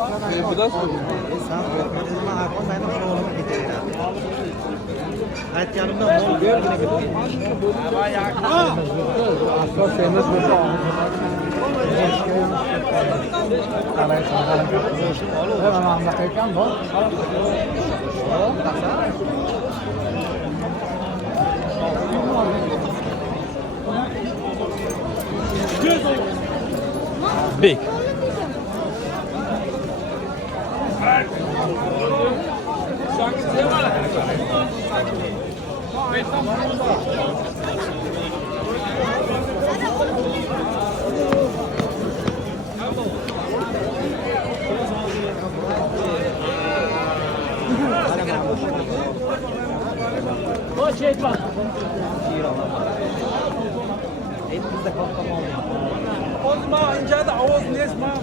Bu da soru. Sen öğretmenime akıl benim oğluma gidelim. Aytganimda mol görgüne gitmeyin. Asla sevmez mesela. Hemen anlatırken bu. Big. Elimizde kalkamam. Osman ince de Oğuz Nesma